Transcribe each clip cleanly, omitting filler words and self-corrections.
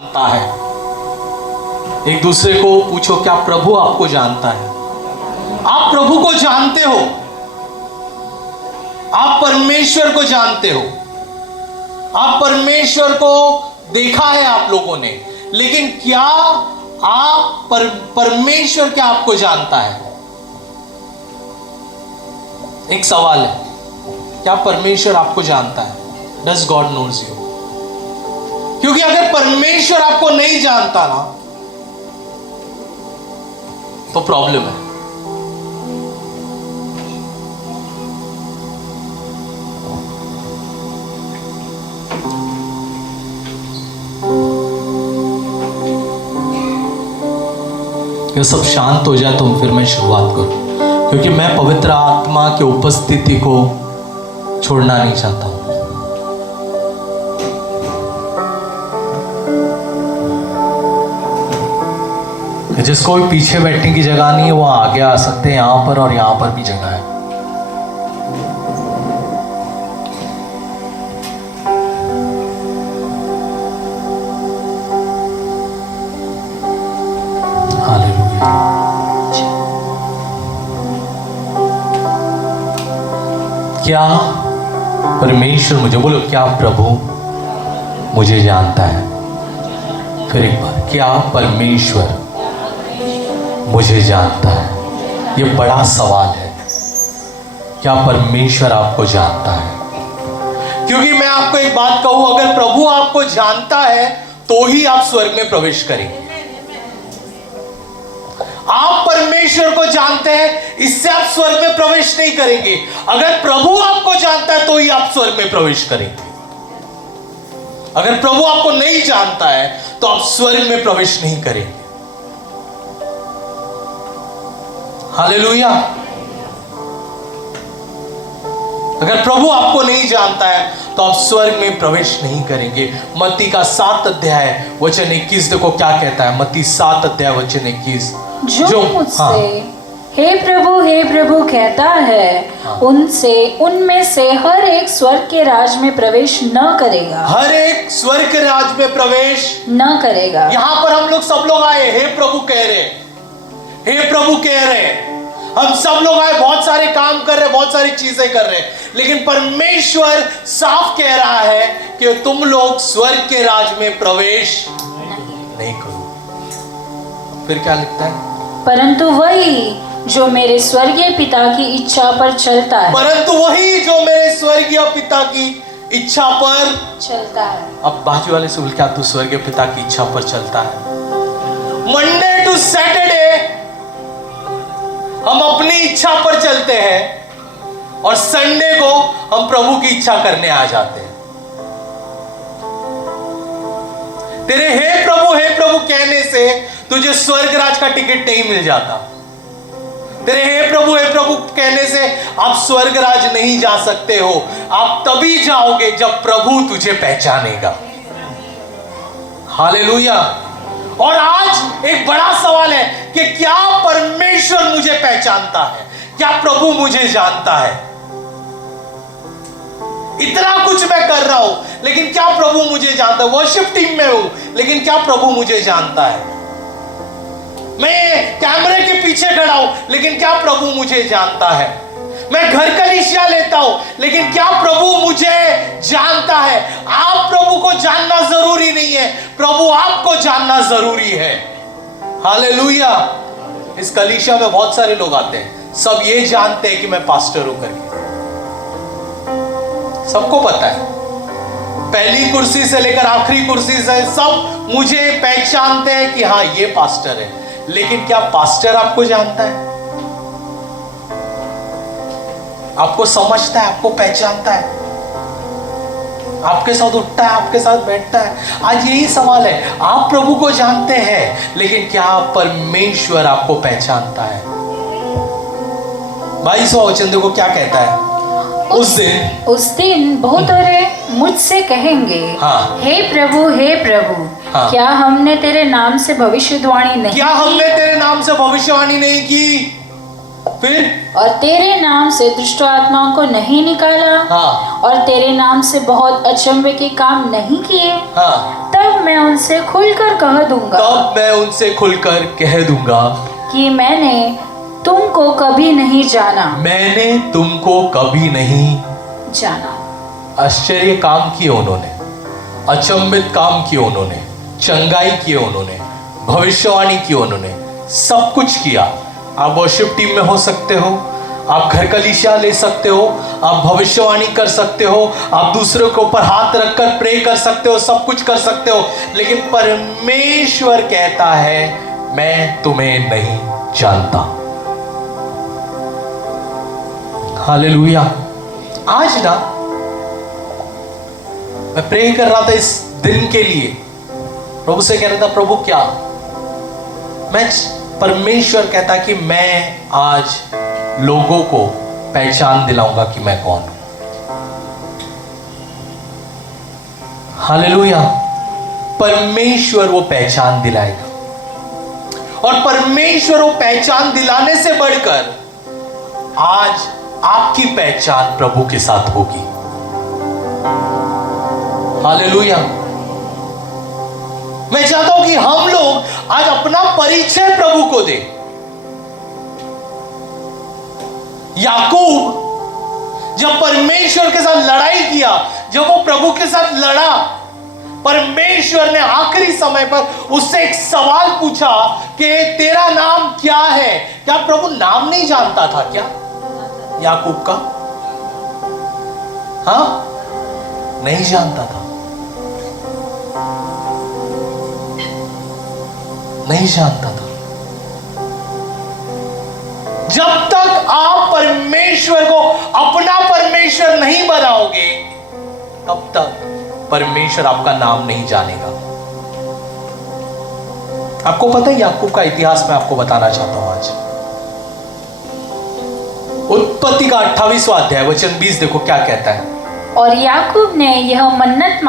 जानता है। एक दूसरे को पूछो, क्या प्रभु आपको जानता है? आप प्रभु को जानते हो, आप परमेश्वर को जानते हो, आप परमेश्वर को देखा है आप लोगों ने, लेकिन क्या आप परमेश्वर क्या आपको जानता है? एक सवाल है, क्या परमेश्वर आपको जानता है? Does God knows you? क्योंकि अगर परमेश्वर आपको नहीं जानता ना, तो प्रॉब्लम है। ये सब शांत हो जाए तो फिर मैं शुरुआत करूं, क्योंकि मैं पवित्र आत्मा की उपस्थिति को छोड़ना नहीं चाहता हूं। जिसको भी पीछे बैठने की जगह नहीं है वो आगे आ सकते हैं, यहां पर और यहां पर भी जगह है। हालेलुया। क्या परमेश्वर मुझे, बोलो, क्या प्रभु मुझे जानता है? फिर एक बार, क्या परमेश्वर मुझे जानता है? ये बड़ा सवाल है, क्या परमेश्वर आपको जानता है? क्योंकि मैं आपको एक बात कहूं, अगर प्रभु आपको जानता है तो ही आप स्वर्ग में प्रवेश करेंगे। आप परमेश्वर को जानते हैं, इससे आप स्वर्ग में प्रवेश नहीं करेंगे। अगर प्रभु आपको जानता है तो ही आप स्वर्ग में प्रवेश करेंगे। अगर प्रभु आपको नहीं जानता है तो आप स्वर्ग में प्रवेश नहीं करेंगे। हालेलुया। अगर प्रभु आपको नहीं जानता है तो आप स्वर्ग में प्रवेश नहीं करेंगे। मत्ती का 7 अध्याय वचन 21 देखो क्या कहता है। मत्ती 7 अध्याय वचन 21, जो मुझसे हे प्रभु कहता है, उनमें से हर एक स्वर्ग के राज में प्रवेश न करेगा। हर एक स्वर्ग के राज में प्रवेश न करेगा। यहां पर हम लोग सब लोग आए, हे प्रभु कह रहे, हे प्रभु कह रहे, हम सब लोग आए, बहुत सारे काम कर रहे, बहुत सारी चीजें कर रहे, लेकिन परमेश्वर साफ कह रहा है कि तुम लोग स्वर्ग के राज में प्रवेश नहीं करो। फिर क्या लिखता है? परंतु वही जो मेरे स्वर्गीय पिता की इच्छा पर चलता है। परंतु वही जो मेरे स्वर्गीय पिता की इच्छा पर चलता है। अब बाजू वाले से बोल, क्या तू स्वर्गीय पिता की इच्छा पर चलता है? मंडे टू सैटरडे हम अपनी इच्छा पर चलते हैं और संडे को हम प्रभु की इच्छा करने आ जाते हैं। तेरे हे प्रभु कहने से तुझे स्वर्ग राज का टिकट नहीं मिल जाता। तेरे हे प्रभु कहने से आप स्वर्ग राज नहीं जा सकते हो। आप तभी जाओगे जब प्रभु तुझे पहचानेगा। हालेलुया। और आज एक बड़ा सवाल है कि क्या परमेश्वर मुझे पहचानता है? क्या प्रभु मुझे जानता है? इतना कुछ मैं कर रहा हूं, लेकिन क्या प्रभु मुझे जानता है? वर्शिप टीम में हूं, लेकिन क्या प्रभु मुझे जानता है? मैं कैमरे के पीछे खड़ा हूं, लेकिन क्या प्रभु मुझे जानता है? मैं घर कलीसिया लेता हूं, लेकिन क्या प्रभु मुझे जानता है? आप प्रभु को जानना जरूरी नहीं है, प्रभु आपको जानना जरूरी है। हालेलुया। इस कलीसिया में बहुत सारे लोग आते हैं, सब ये जानते हैं कि मैं पास्टर हूं करके, सबको पता है। पहली कुर्सी से लेकर आखिरी कुर्सी से सब मुझे पहचानते हैं कि हाँ ये पास्टर है, लेकिन क्या पास्टर आपको जानता है? आपको समझता है, आपको पहचानता है, आपके साथ उठता है, आपके साथ बैठता है? आज यही सवाल है। आप प्रभु को जानते हैं, लेकिन क्या परमेश्वर आपको पहचानता है? 22वां वचन देखो क्या कहता है। उस दिन बहुत मुझसे कहेंगे, हाँ, हे प्रभु, हाँ, क्या हमने तेरे नाम से भविष्यवाणी नहीं क्या हमने तेरे नाम से भविष्यवाणी नहीं की? फिर और तेरे नाम से दुष्ट आत्माओं को नहीं निकाला, हाँ और तेरे नाम से बहुत अचंभे के काम नहीं किए, हाँ, तब मैं उनसे खुलकर कह दूंगा तब मैं उनसे खुलकर कह दूंगा कि मैंने तुमको कभी नहीं जाना। मैंने तुमको कभी नहीं जाना। आश्चर्य काम किए उन्होंने, अचंभित काम किए उन्होंने, चंगाई किए उन्होंने, भविष्यवाणी की उन्होंने, सब कुछ किया। आप वर्शिप टीम में हो सकते हो, आप घर कलीसिया ले सकते हो, आप भविष्यवाणी कर सकते हो, आप दूसरों के ऊपर हाथ रखकर प्रे कर सकते हो, सब कुछ कर सकते हो, लेकिन परमेश्वर कहता है मैं तुम्हें नहीं जानता। हालेलुया। आज ना मैं प्रे कर रहा था इस दिन के लिए, प्रभु से कह रहा था प्रभु क्या मैं, परमेश्वर कहता कि मैं आज लोगों को पहचान दिलाऊंगा कि मैं कौन हूं। हालेलुया। परमेश्वर वो पहचान दिलाएगा, और परमेश्वर वो पहचान दिलाने से बढ़कर आज आपकी पहचान प्रभु के साथ होगी। हालेलुया। मैं चाहता हूं कि हम लोग आज अपना परिचय प्रभु को दें। याकूब जब परमेश्वर के साथ लड़ाई किया, जब वो प्रभु के साथ लड़ा, परमेश्वर ने आखिरी समय पर उससे एक सवाल पूछा कि तेरा नाम क्या है। क्या प्रभु नाम नहीं जानता था क्या याकूब का? हाँ, नहीं जानता था, नहीं जानता था। जब तक आप परमेश्वर को अपना परमेश्वर नहीं बनाओगे, तब तक परमेश्वर आपका नाम नहीं जानेगा। आपको पता है याकूब का इतिहास मैं आपको बताना चाहता हूं आज। उत्पत्ति का 28वां अध्याय वचन 20 देखो क्या कहता है। और याकूब ने यह मन्नत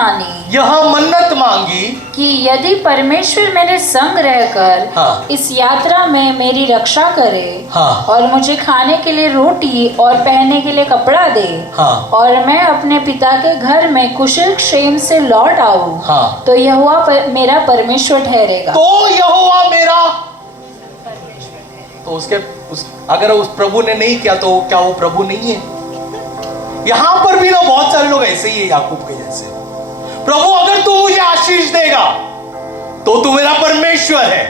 मांगी कि यदि परमेश्वर मेरे संग रहकर हाँ। इस यात्रा में मेरी रक्षा करे, हाँ। और मुझे खाने के लिए रोटी और पहनने के लिए कपड़ा दे, हाँ। और मैं अपने पिता के घर में कुशल क्षेम से लौट आऊं, हाँ। तो यहोवा मेरा परमेश्वर ठहरेगा। तो यहोवा मेरा, तो अगर उस प्रभु ने नहीं किया तो क्या वो प्रभु नहीं है? यहां पर भी ना बहुत सारे लोग ऐसे ही है याकूब के जैसे। प्रभु अगर तू मुझे आशीष देगा तो तू मेरा परमेश्वर है,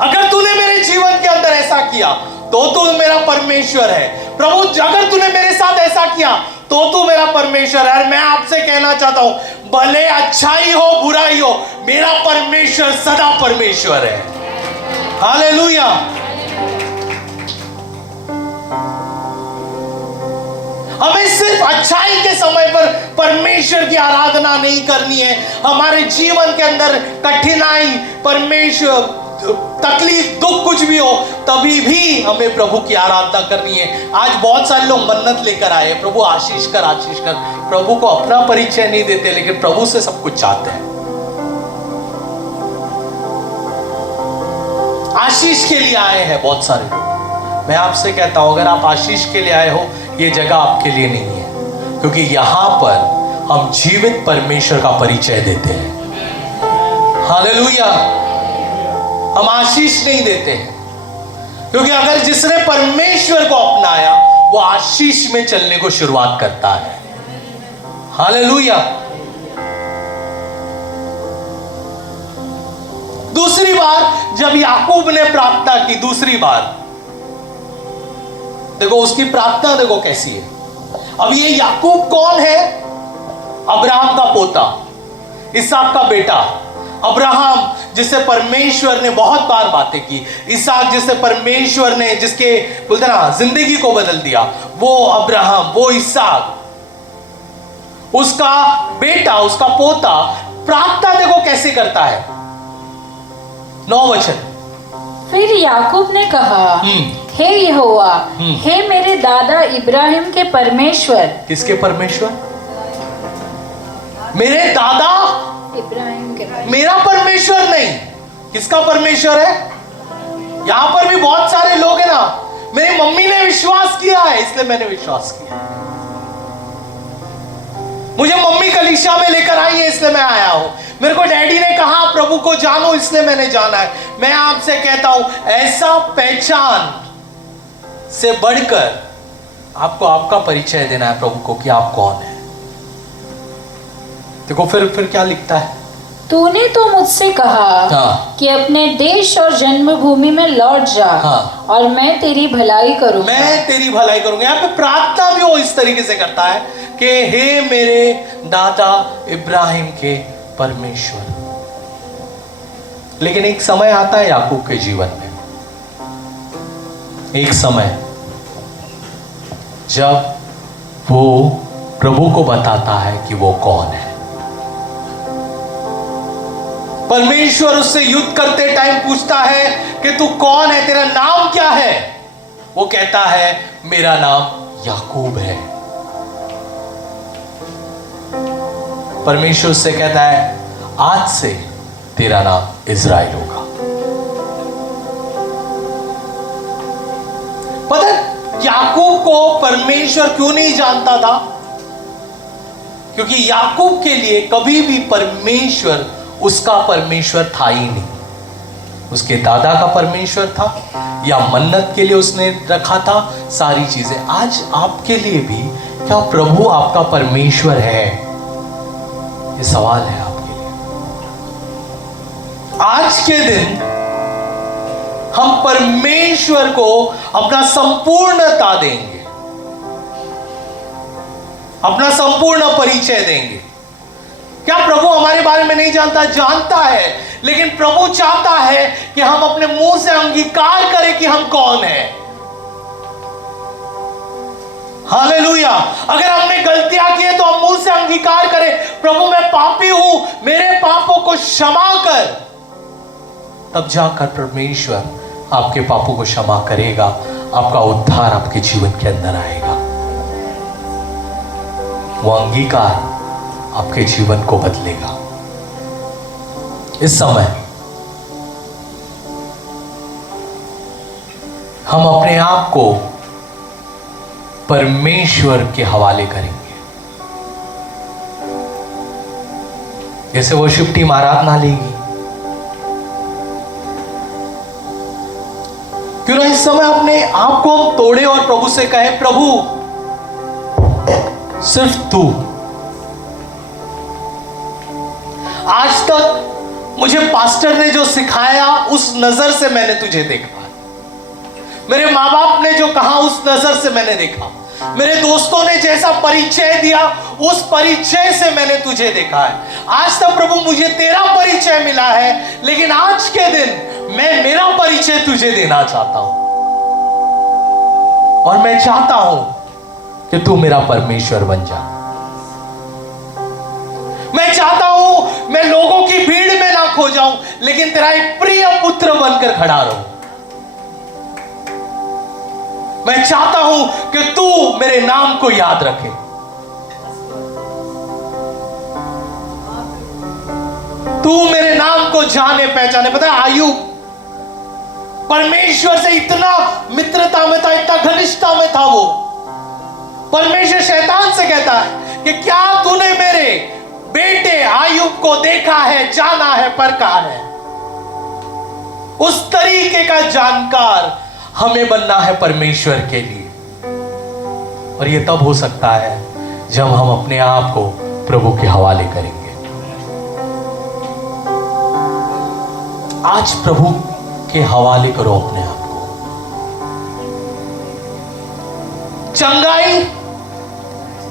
अगर तूने मेरे जीवन के अंदर ऐसा किया तो तू मेरा परमेश्वर है, प्रभु अगर तूने मेरे साथ ऐसा किया तो तू मेरा परमेश्वर है। और मैं आपसे कहना चाहता हूं, भले अच्छाई हो बुराई हो, मेरा परमेश्वर सदा परमेश्वर है। हालेलुया। हमें सिर्फ अच्छाई के समय पर परमेश्वर की आराधना नहीं करनी है। हमारे जीवन के अंदर कठिनाई, परमेश्वर, तकलीफ, दुख कुछ भी हो, तभी भी हमें प्रभु की आराधना करनी है। आज बहुत सारे लोग मन्नत लेकर आए, प्रभु आशीष कर, आशीष कर। प्रभु को अपना परिचय नहीं देते, लेकिन प्रभु से सब कुछ चाहते हैं। आशीष के लिए आए हैं बहुत सारे लोग। मैं आपसे कहता हूं, अगर आप आशीष के लिए आए हो, ये जगह आपके लिए नहीं है, क्योंकि यहां पर हम जीवित परमेश्वर का परिचय देते हैं। हालेलुया। हम आशीष नहीं देते हैं, क्योंकि अगर जिसने परमेश्वर को अपनाया वो आशीष में चलने को शुरुआत करता है। हालेलुया। दूसरी बार जब याकूब ने प्रार्थना की, दूसरी बार देखो उसकी प्रार्थना देखो कैसी है। अब ये याकूब कौन है? अब्राहम का पोता, इसहाक का बेटा। अब्राहम जिससे परमेश्वर ने बहुत बार बातें की, इसहाक जिससे परमेश्वर ने, जिसके बोलते ना जिंदगी को बदल दिया, वो अब्राहम, वो इसहाक, उसका बेटा, उसका पोता। प्रार्थना देखो कैसे करता है। 9 वचन। फिर याकूब ने कहा, हे यहोवा, हे मेरे दादा इब्राहिम के परमेश्वर। किसके परमेश्वर? मेरे दादा इब्राहिम के परमेश्वर। मेरा परमेश्वर नहीं, किसका परमेश्वर है? यहां पर भी बहुत सारे लोग हैं ना, मेरी मम्मी ने विश्वास किया है इसलिए मैंने विश्वास किया। मुझे मम्मी कलीसिया में लेकर आई है इसलिए मैं आया हूं। मेरे को डैडी ने कहा प्रभु को जानो इसलिए मैंने जाना है। मैं आपसे कहता हूं ऐसा पहचान से बढ़कर आपको आपका परिचय देना है प्रभु को कि आप कौन है। देखो फिर क्या लिखता है, तूने तो मुझसे कहा हाँ। कि अपने देश और जन्मभूमि में लौट जा, हाँ। और मैं तेरी भलाई करूंगा। मैं तेरी भलाई करूंगा। यहाँ पे प्रार्थना भी वो इस तरीके से करता है कि हे मेरे दादा इब्राहिम के परमेश्वर। लेकिन एक समय आता है याकूब के जीवन में, एक समय जब वो प्रभु को बताता है कि वो कौन है। परमेश्वर उससे युद्ध करते टाइम पूछता है कि तू कौन है, तेरा नाम क्या है। वो कहता है मेरा नाम याकूब है। परमेश्वर उससे कहता है आज से तेरा नाम इज़राइल होगा। पता है याकूब को परमेश्वर क्यों नहीं जानता था? क्योंकि याकूब के लिए कभी भी परमेश्वर उसका परमेश्वर था ही नहीं। उसके दादा का परमेश्वर था या मन्नत के लिए उसने रखा था सारी चीजें। आज आपके लिए भी क्या प्रभु आपका परमेश्वर है? ये सवाल है आपके लिए। आज के दिन हम परमेश्वर को अपना संपूर्णता देंगे, अपना संपूर्ण परिचय देंगे। क्या प्रभु हमारे बारे में नहीं जानता? जानता है, लेकिन प्रभु चाहता है कि हम अपने मुंह से अंगीकार करें कि हम कौन हैं। हालेलुया। अगर हमने गलतियां की है तो हम मुंह से अंगीकार करें, प्रभु मैं पापी हूं, मेरे पापों को क्षमा कर। तब जाकर परमेश्वर आपके पापों को क्षमा करेगा, आपका उद्धार आपके जीवन के अंदर आएगा। वो अंगीकार आपके जीवन को बदलेगा। इस समय हम अपने आप को परमेश्वर के हवाले करेंगे। जैसे वर्शिप टीम आराधना लेगी, क्यों ना इस समय अपने आप को हम तोड़े और प्रभु से कहें प्रभु सिर्फ तू। आज तक मुझे पास्टर ने जो सिखाया उस नजर से मैंने तुझे देखा, मेरे माँ बाप ने जो कहा उस नजर से मैंने देखा, मेरे दोस्तों ने जैसा परिचय दिया उस परिचय से मैंने तुझे देखा है। आज तक प्रभु मुझे तेरा परिचय मिला है, लेकिन आज के दिन मैं मेरा परिचय तुझे देना चाहता हूं। और मैं चाहता हूं कि तू मेरा परमेश्वर बन जा। मैं चाहता हूं मैं लोगों की भीड़ में ना खो जाऊं, लेकिन तेरा एक प्रिय पुत्र बनकर खड़ा रहूं। मैं चाहता हूं कि तू मेरे नाम को याद रखे। तू मेरे नाम को जाने पहचाने। पता है आयुब परमेश्वर से इतना मित्रता में था, इतना घनिष्ठता में था। वो परमेश्वर शैतान से कहता है कि क्या तूने मेरे बेटे आयुब को देखा है, जाना है, परखा है? उस तरीके का जानकार हमें बनना है परमेश्वर के लिए। और ये तब हो सकता है जब हम अपने आप को प्रभु के हवाले करेंगे। आज प्रभु के हवाले करो अपने आप को। चंगाई,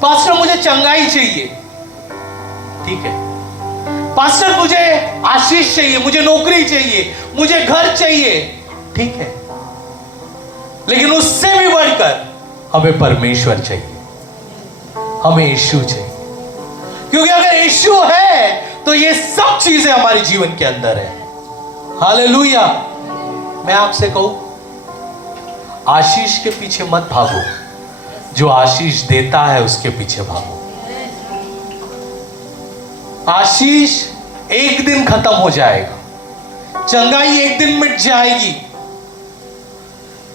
पास्टर मुझे चंगाई चाहिए, ठीक है। पास्टर मुझे आशीष चाहिए, मुझे नौकरी चाहिए, मुझे घर चाहिए, ठीक है। लेकिन उससे भी बढ़कर हमें परमेश्वर चाहिए, हमें यीशु चाहिए। क्योंकि अगर यीशु है तो ये सब चीजें हमारे जीवन के अंदर है। हालेलुया। मैं आपसे कहूं, आशीष के पीछे मत भागो, जो आशीष देता है उसके पीछे भागो। आशीष एक दिन खत्म हो जाएगा, चंगाई एक दिन मिट जाएगी,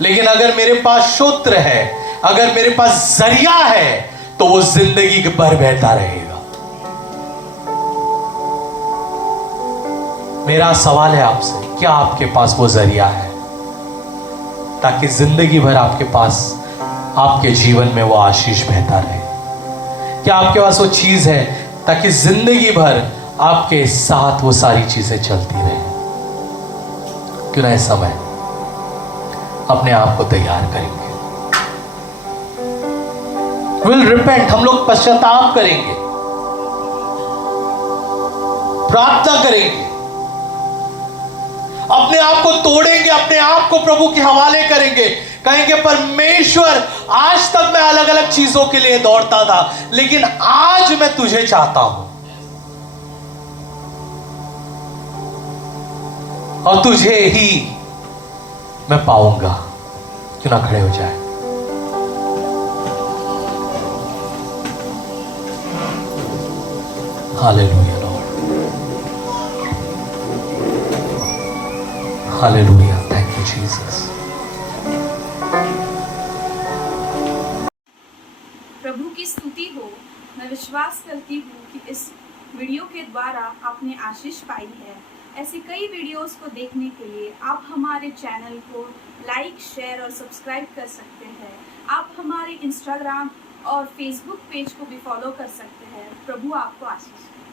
लेकिन अगर मेरे पास श्रोत्र है, अगर मेरे पास जरिया है, तो वो जिंदगी भर बहता रहेगा। मेरा सवाल है आपसे, क्या आपके पास वो जरिया है ताकि जिंदगी भर आपके पास, आपके जीवन में वो आशीष बहता रहे? क्या आपके पास वो चीज है ताकि जिंदगी भर आपके साथ वो सारी चीजें चलती रहे? क्यों ना इस समय अपने आप को तैयार करेंगे। विल रिपेंट, हम लोग पश्चाताप करेंगे, प्रार्थना करेंगे, अपने आप को तोड़ेंगे, अपने आप को प्रभु के हवाले करेंगे, कहेंगे परमेश्वर आज तक मैं अलग अलग चीजों के लिए दौड़ता था, लेकिन आज मैं तुझे चाहता हूं और तुझे ही मैं पाऊंगा। क्यों ना खड़े हो जाए। Hallelujah Lord, hallelujah, thank you Jesus. प्रभु की स्तुति हो। मैं विश्वास करती हूँ कि इस वीडियो के द्वारा आपने आशीष पाई है। ऐसे कई वीडियोस को देखने के लिए आप हमारे चैनल को लाइक, शेयर और सब्सक्राइब कर सकते हैं। आप हमारे इंस्टाग्राम और फेसबुक पेज को भी फॉलो कर सकते हैं। प्रभु आपको आशीष दे।